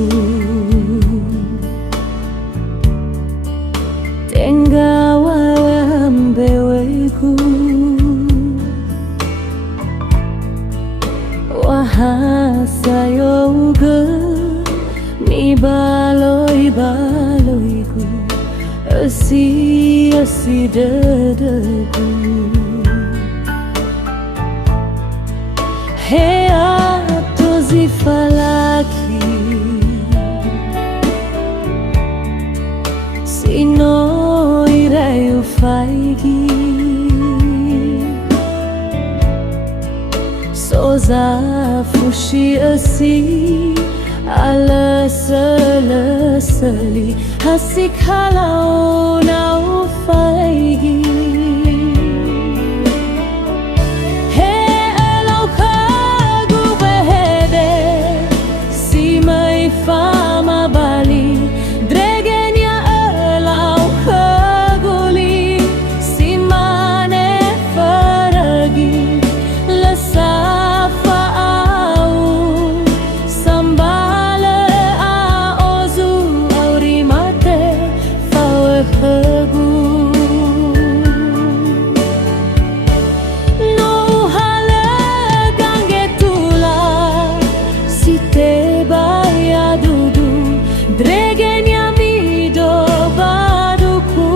balaiku, tenggawa mbeweku, wahasayoga ni baloi-baloiku, asi dadaku. Hea tozi falaki, sino irei ufaigi, soza fushi asi ala sali hasik halau na ufaigi. Fama bali dregenya elau kaguli, simane faragi lesafa au sambale aozu auri mate fawe hagu. No hale gange tula site dregenya mido baduku,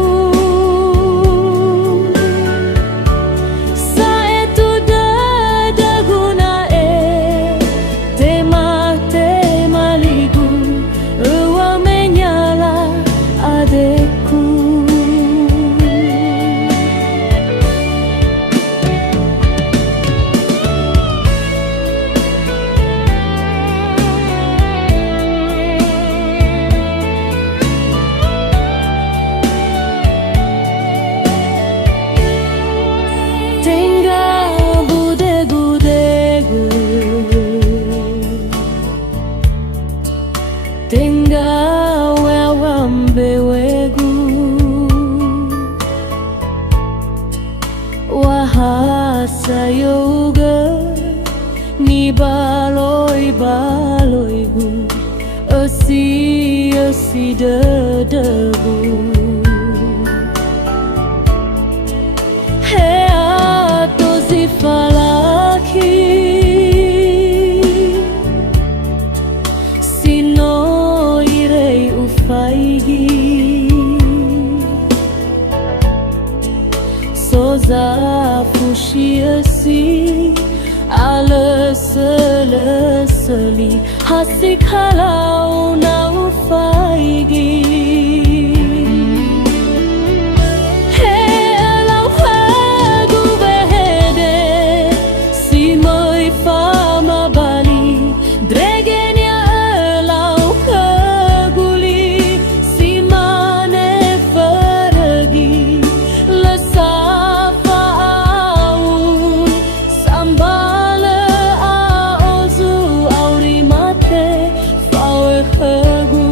sa etu dadaguna tema ligu uwa menyala adekku. Tenggawa mbewegu, wahasayoga ni baloi-baloiku, asi dadaku. Hea tozi falaki, faigi, soza fushi asi ala sali hasik halau na ufaigi. Helau hagu behede simoi fama bali dregenya elau kaguli, simane faragi lesafa au sambale aozu auri mate fawe hagu.